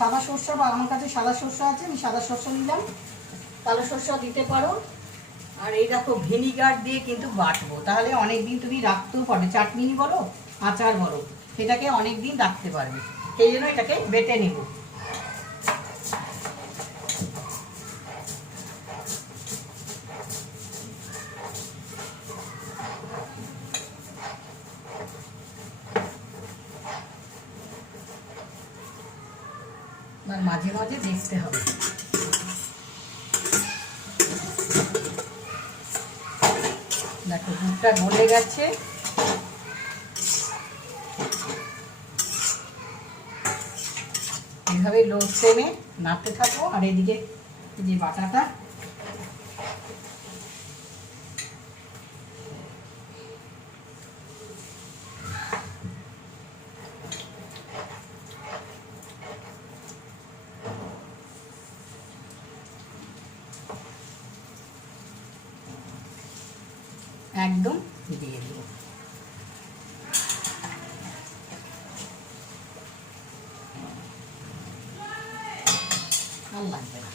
সাদা সরষা বা আমার কাছে সাদা সরষা আছে, আমি সাদা সরষা নিলাম, কালো সরষা দিতে পারো। আর এই দেখো ভিনিগার দিয়ে কিন্তু বাটবো, তাহলে অনেক দিন তুমি রাখতেও পারবে, চাটনি বলো আচার বলো, সেটাকে অনেক দিন রাখতে পারবে। সেই জন্য এটাকে বেটে নেব। মাঝে মাঝে দেখতে হবে। দেখো দুধটা গলে গেছে। এইভাবে লো ফ্লেমে নাড়তে থাকবো। আর এদিকে যে বাটাটা একদম দিয়ে দেব। আর লাগবে না।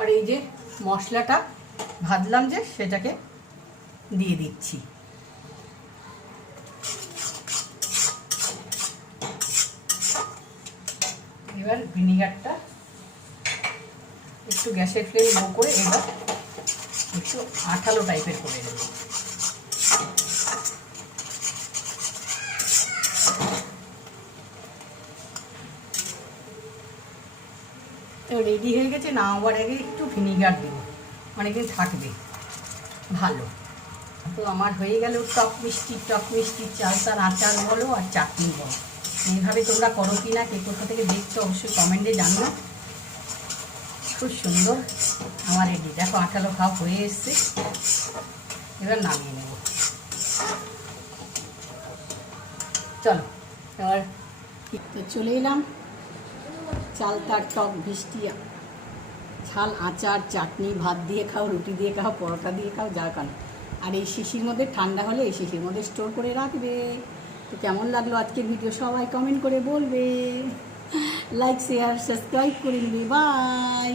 আর এই যে মশলাটা ভাজলাম যে, সেটাকে দিয়ে দিচ্ছি। এবার ভিনিগারটা একটু গ্যাসের ফ্লেম লো করে এবার একটু আঠালো টাইপের করে দেব। তো রেডি হয়ে গেছে। নামাবার আগে একটু ভিনিগার দেবো, অনেকদিন থাকবে ভালো। তো আমার হয়ে গেল টক মিষ্টি চালতার আচার বলো আর চাটনি বলো। এইভাবে তোমরা করো কি না, কে কোথা থেকে দেখছো অবশ্যই কমেন্টে জানবে। খুব সুন্দর আমার রেডি। দেখো আঠালো ভাব হয়ে এসছে। এবার নামিয়ে নেব। চলো এবার তো চলে এলাম। চালতার টক মিষ্টি ঝাল আচার চাটনি, ভাত দিয়ে খাও, রুটি দিয়ে খাও, পরোটা দিয়ে খাও, যা খাও। আর এই শিশির মধ্যে ঠান্ডা হলে এই শিশির মধ্যে স্টোর করে রাখবে। তো কেমন লাগলো আজকের ভিডিও সবাই কমেন্ট করে বলবে, লাইক শেয়ার সাবস্ক্রাইব করে নেবে। বাই।